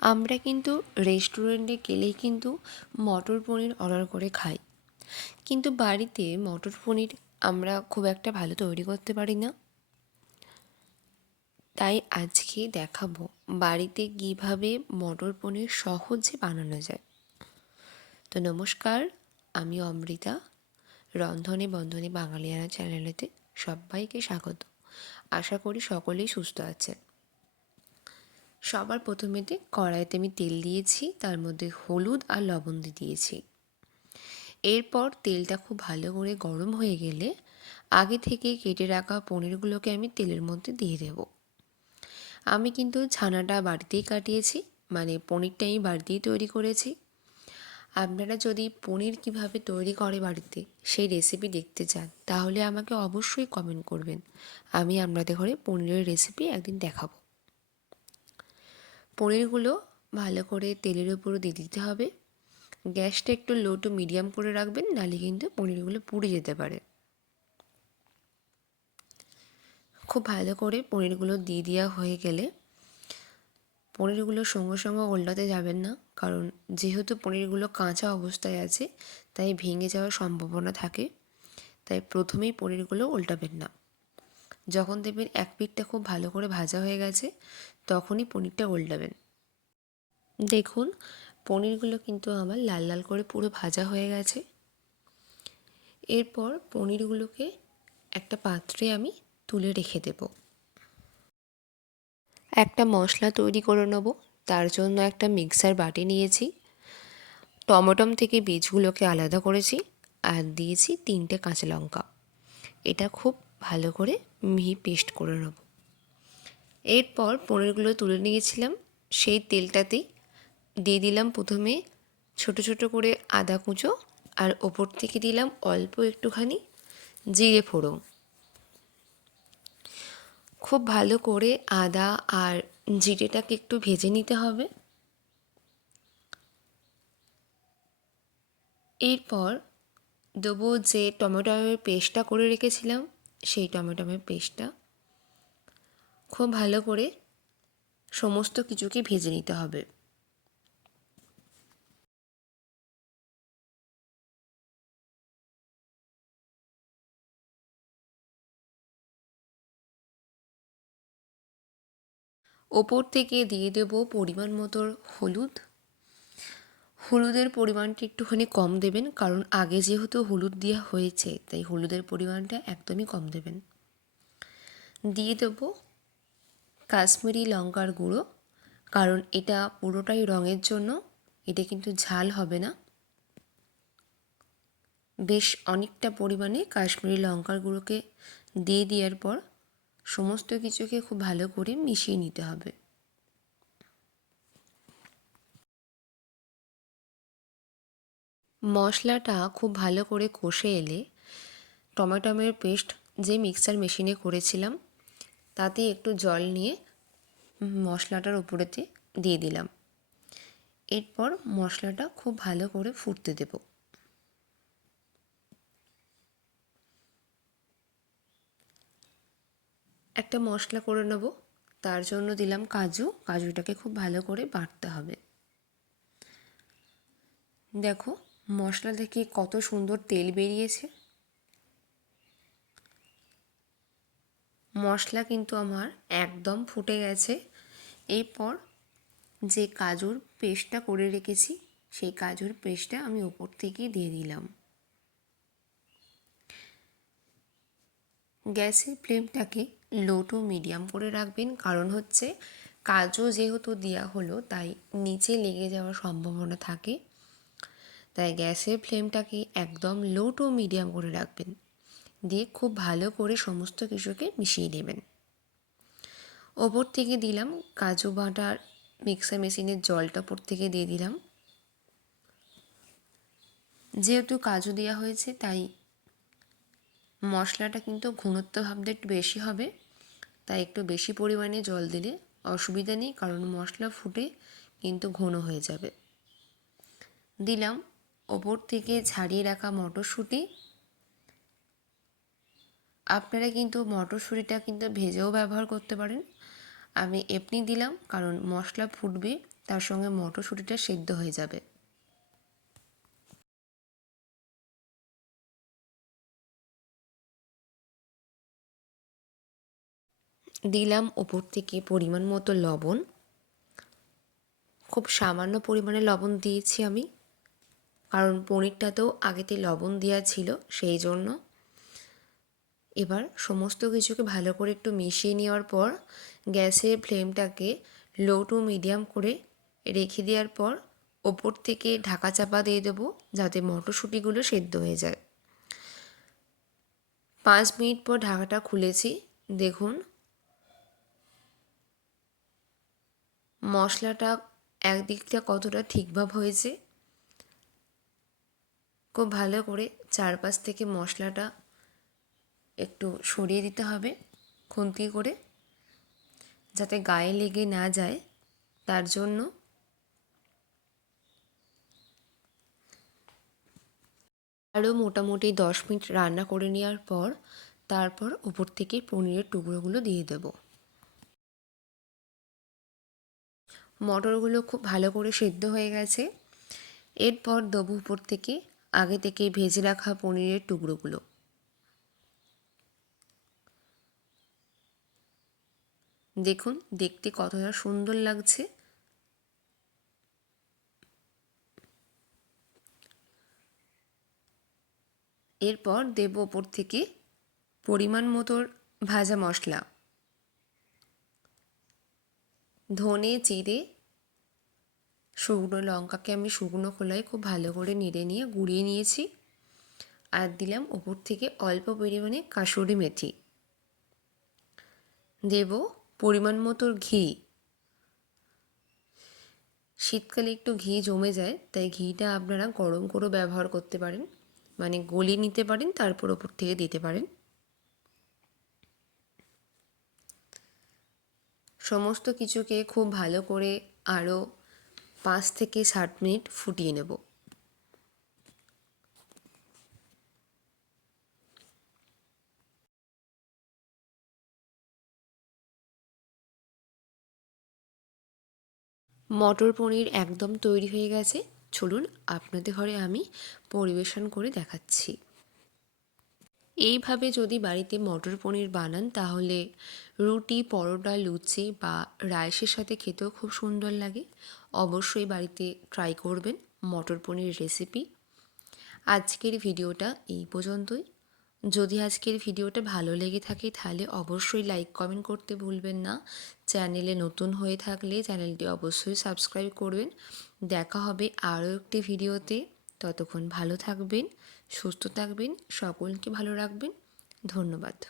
আমরা কিন্তু রেস্টুরেন্টে গেলেই কিন্তু মটর পনির অর্ডার করে খাই। কিন্তু বাড়িতে মটর পনির আমরা খুব একটা ভালো তৈরি করতে পারি না। তাই আজকে দেখাবো বাড়িতে কীভাবে মটর পনির সহজে বানানো যায়। তো নমস্কার, আমি অমৃতা, রন্ধনে বন্ধনে বাঙালিয়ানা চ্যানেলেতে সবাইকে স্বাগত। আশা করি সকলেই সুস্থ আছেন। সবার প্রথমেতে কড়াইতে আমি তেল দিয়েছি, তার মধ্যে হলুদ আর লবণ দিয়ে দিয়েছি। এরপর তেলটা খুব ভালো করে গরম হয়ে গেলে আগে থেকে কেটে রাখা পনিরগুলোকে আমি তেলের মধ্যে দিয়ে দেব। আমি কিন্তু ছানাটা বাড়িতেই কাটিয়েছি মানে পনিরটা আমি বাড়িতেই তৈরি করেছি। আপনারা যদি পনির কীভাবে তৈরি করে বাড়িতে সেই রেসিপি দেখতে চান, তাহলে আমাকে অবশ্যই কমেন্ট করবেন। আমি আপনাদের ঘরে পনিরের রেসিপি একদিন দেখাবো। পনিরগুলো ভালো করে তেলের উপরে দিয়ে দিতে হবে। গ্যাসটা একটু লো টু মিডিয়াম করে রাখবেন, নাহলে কিন্তু পনিরগুলো পুড়ে যেতে পারে। খুব ভালো করে পনিরগুলো দিয়ে দেওয়া হয়ে গেলে পনিরগুলো সঙ্গে সঙ্গে উল্টাতে যাবেন না, কারণ যেহেতু পনিরগুলো কাঁচা অবস্থায় আছে, তাই ভেঙে যাওয়ার সম্ভাবনা থাকে, তাই প্রথমেই পনিরগুলো উল্টাবেন না। যখন দেখবেন এক পিঠটা খুব ভালো করে ভাজা হয়ে গেছে, তখনই পনিরটা উল্টাবেন দেখুন, পনিরগুলো কিন্তু আমার লাল লাল করে পুরো ভাজা হয়ে গেছে। এরপর পনিরগুলোকে একটা পাত্রে আমি তুলে রেখে দেব। একটা মশলা তৈরি করে নেব, তার জন্য একটা মিক্সার বাটি নিয়েছি। টমেটম থেকে বীজগুলোকে আলাদা করেছি, আর দিয়েছি তিনটে কাঁচা লঙ্কা। এটা খুব ভালো করে মিহি পেস্ট করে নেব। এরপর পনিরগুলো তুলে নিয়েছিলাম, সেই তেলটাতেই দিয়ে দিলাম প্রথমে ছোট ছোট করে আদা কুঁচো আর ওপর থেকে দিলাম অল্প একটুখানি জিরে ফোড়ন। খুব ভালো করে আদা আর জিরেটাকে একটু ভেজে নিতে হবে। এরপর দেবো যে টমেটোমের পেস্টটা করে রেখেছিলাম সেই টমেটোমের পেস্টটা। খুব ভালো করে সমস্ত কিছুকে ভেজে নিতে হবে। ওপর থেকে দিয়ে দেব পরিমাণ মতো হলুদ। হলুদের পরিমাণটা একটুখানি কম দেবেন, কারণ আগে যেহেতু হলুদ দেওয়া হয়েছে, তাই হলুদের পরিমাণটা একদমই কম দেবেন। দিয়ে দেব কাশ্মীরি লঙ্কার গুঁড়ো, কারণ এটা পুরোটাই রঙের জন্য, এটা কিন্তু ঝাল হবে না। বেশ অনেকটা পরিমাণে কাশ্মীরি লঙ্কার গুঁড়োকে দিয়ে দেওয়ার পর সমস্ত কিছুকে খুব ভালো করে মিশিয়ে নিতে হবে। মশলাটা খুব ভালো করে কষে এলে টমেটোমের পেস্ট যে মিক্সার মেশিনে করেছিলাম, তাতে একটু জল নিয়ে মশলাটার উপরেতে দিয়ে দিলাম। এরপর মশলাটা খুব ভালো করে ফুটতে দেবো। একটা মশলা করে নেব, তার জন্য দিলাম কাজু। কাজুটাকে খুব ভালো করে বাটতে হবে। দেখো মশলা থেকে কত সুন্দর তেল বেরিয়েছে। মশলা কিন্তু আমার একদম ফুটে গেছে। এরপর যে কাজুর পেস্টটা করে রেখেছি, সেই কাজুর পেস্টটা আমি ওপর থেকে দিয়ে দিলাম। গ্যাসের ফ্লেমটাকে লো টু মিডিয়াম করে রাখবেন, কারণ হচ্ছে কাজু যেহেতু দেওয়া হলো, তাই নিচে লেগে যাওয়ার সম্ভাবনা থাকে। তাই গ্যাসের ফ্লেমটাকে একদম লো টু মিডিয়াম করে রাখবেন। দিয়ে খুব ভালো করে সমস্ত কিছুকে মিশিয়ে নেবেন। ওপর থেকে দিলাম কাজু বাটার মিক্সার মেশিনের জলটা ওপর থেকে দিয়ে দিলাম। যেহেতু কাজু দেওয়া হয়েছে, তাই মশলাটা কিন্তু ঘনত্ব ভাবতে একটু বেশি হবে। তাই একটু বেশি পরিমাণে জল দিলে অসুবিধা নেই, কারণ মশলা ফুটে কিন্তু ঘন হয়ে যাবে। দিলাম ওপর থেকে ছাড়িয়ে রাখা মটরশুঁটি। আপনারা কিন্তু মটরশুঁটিটা কিন্তু ভেজেও ব্যবহার করতে পারেন। আমি এমনি দিলাম, কারণ মশলা ফুটবে, তার সঙ্গে মটরশুঁটিটা সেদ্ধ হয়ে যাবে। দিলাম ওপর থেকে পরিমাণ মতো লবণ। খুব সামান্য পরিমাণে লবণ দিয়েছি আমি। কারণ পনিরটাতেও আগেতে লবণ দেওয়া ছিল, সেই জন্য। এবার সমস্ত কিছুকে ভালো করে একটু মিশিয়ে নেওয়ার পর, গ্যাসের ফ্লেমটাকে লো টু মিডিয়াম করে রেখে দেওয়ার পর, ওপর থেকে ঢাকা চাপা দিয়ে দেবো যাতে মটরশুঁটিগুলো সেদ্ধ হয়ে যায়। পাঁচ মিনিট পর ঢাকাটা খুলেছি। দেখুন, মশলাটা একদিকটা কতটা ঠিকভাবে হয়েছে। খুব ভালো করে চারপাশ থেকে মশলাটা একটু সরিয়ে দিতে হবে খুন্তি করে, যাতে গায়ে লেগে না যায়। তার জন্য আরও মোটামুটি দশ মিনিট রান্না করে নেওয়ার পর তারপর উপর থেকে পনিরের টুকরোগুলো দিয়ে দেব। মটরগুলো খুব ভালো করে সেদ্ধ হয়ে গেছে। এরপর দেবো উপর থেকে আগে থেকে ভেজে রাখা পনিরের টুকরোগুলো। দেখুন, দেখতে কতটা সুন্দর লাগছে। এরপর দেব ওপর থেকে পরিমাণ মতো ভাজা মশলা। ধনে, জিরে শুকনো লঙ্কাকে আমি শুকনো খোলায় খুব ভালো করে নেড়ে নিয়ে গুঁড়িয়ে নিয়েছি। আর দিলাম ওপর থেকে অল্প পরিমাণে কাসুরি মেথি। দেব পরিমাণ মতো ঘি। শীতকালে একটু ঘি জমে যায়, তাই ঘিটা আপনারা গরম করেও ব্যবহার করতে পারেন। মানে গলিয়ে নিতে পারেন, তারপর ওপর থেকে দিতে পারেন। সমস্ত কিছুকে খুব ভালো করে আরও পাঁচ থেকে ষাট মিনিট ফুটিয়ে নেব। মটর পনির একদম তৈরি হয়ে গেছে। চলুন আপনাদের ঘরে আমি পরিবেশন করে দেখাচ্ছি। এইভাবে যদি বাড়িতে মটর পনির বানান, তাহলে রুটি, পরোটা, লুচি বা রাইসের সাথে খেতেও খুব সুন্দর লাগে। অবশ্যই বাড়িতে ট্রাই করবেন মটর পনির রেসিপি আজকের ভিডিওটা এই পর্যন্তই। যদি আজকের ভিডিওটা ভালো লেগে থাকে, তাহলে অবশ্যই লাইক কমেন্ট করতে ভুলবেন না। চ্যানেলে নতুন হয়ে থাকলে চ্যানেলটি অবশ্যই সাবস্ক্রাইব করবেন। দেখা হবে আরও একটি ভিডিওতে। ততক্ষণ ভালো থাকবেন। সুস্থ থাকবেন সকলকে ভালো রাখবেন। ধন্যবাদ।